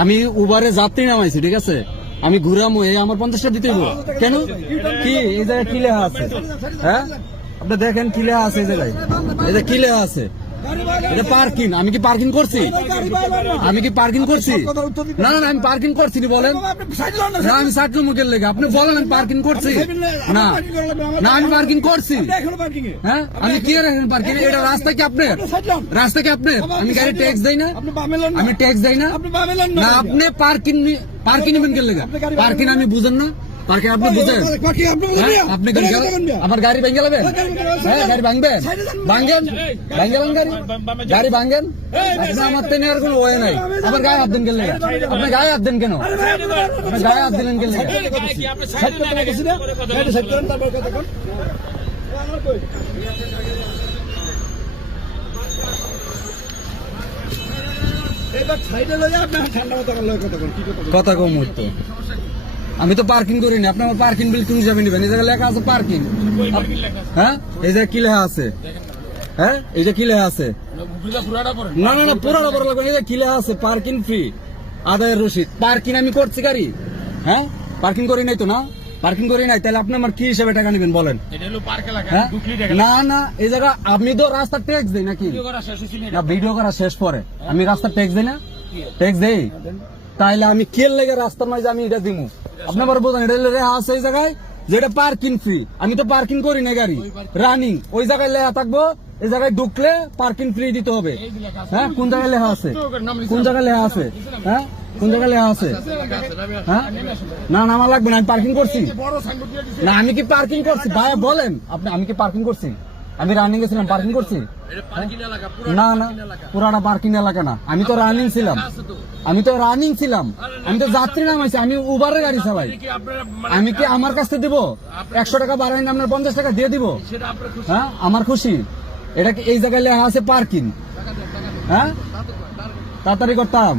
আমি উবারে যাত্রী নামাইছি, ঠিক আছে, আমি ঘুরামো, এই আমার 50টা দিতে হইব কেন? কি এই জায়গায় কি লেখা আছে? হ্যাঁ, আপনি দেখেন কি লেখা আছে এই জায়গায়, এটা কি লেখা আছে? এটা পার্কিং। আমি কি পার্কিং করছি? আমি কি পার্কিং করছি? না না, আমি পার্কিং করছি নি, বলেন। না, আমি সাকলু মুখের লেগে আপনি বলেন আমি পার্কিং করছি? না না, আমি পার্কিং করছি। হ্যাঁ, আমি কি রাখেন পার্কিং? এটা রাস্তা কি আপনার? রাস্তা কি আপনার? আমি গাড়ি ট্যাক্স দেই না? আমি ট্যাক্স দেই না? না, আপনি পার্কিং পার্কিং নেবেন কে লেগে? পার্কিং আমি বুঝেন না? পার্কিং আপনি বুঝেন? আপনি আমার গাড়ি ভেঙে যাবেন? হ্যাঁ, গাড়ি ভাঙবেন? ভাঙেন, ভাঙেন গাড়ি, গাড়ি ভাঙেন। আপনি আমার তো নেওয়ার কোনো ওয়ে নাই। আমার গায়ে হাত দেন কে লেগে? আপনি গায়ে হাত দেন কেন? আপনি গায়ে হাত দিলেন কে লেগে? কথা কম হতো। আমি তো পার্কিং করি না, আপনি আমার পার্কিং বিল কোন হিসাবে নেবেন? এই জায়গায় লেখা আছে পার্কিং। হ্যাঁ, এই জায়গায় কি লেখা আছে? হ্যাঁ, এই যে কি লেখা আছে? না না না, পুরাটা পড়া লাগবে। এই যে কি লেখা আছে? পার্কিং ফ্রি, আদায়ের রসিদ। পার্কিং আমি করছি গাড়ি? হ্যাঁ, পার্কিং করি নাই তো। না, পার্কিং করি নাই, তাহলে আপনি আমার কি হিসাবে টাকা নেবেন বলেন? না না, এই জায়গা আমি তো রাস্তা ট্যাক্স দিই নাকি? না, ভিডিও করা শেষ পরে আমি রাস্তা ট্যাক্স দিই না? ট্যাক্স দেই, তাইলে আমি কেল লেগে রাস্তার মাঝে আমি এটা দিমু? আপনি আবার বোঝেন এটা লেখা আছে এই জায়গায় যেটা পার্কিং ফ্রি। আমি তো পার্কিং করি না, গাড়ি রানিং। ওই জায়গায় লেখা থাকবো এই জায়গায় ঢুকলে পার্কিং ফ্রি দিতে হবে। হ্যাঁ, কোন জায়গায় লেখা আছে? কোন জায়গায় লেখা আছে? হ্যাঁ, কোন জায়গায় লেখা আছে? হ্যাঁ, না না, আমার লাগবে না, আমি পার্কিং করছি। না, আমি কি পার্কিং করছি ভাই বলেন আপনি? আমি কি পার্কিং করছি? আমি রানিং গেছিলাম, পার্কিং করছি? না না, পুরাটা পার্কিং এলাকা না। আমি তো রানিং ছিলাম, আমি তো রানিং ছিলাম, আমি তো যাত্রী নামাইছি। আমি উবারের গাড়ি চালাই। আমি কি আমার কাছ থেকে দিব 100 টাকা বাড়াই না আপনার 50 টাকা দিয়ে দিব? হ্যাঁ, আমার খুশি। এটা কি এই জায়গায় লেখা আছে পার্কিং? হ্যাঁ, তাড়াতাড়ি করতাম।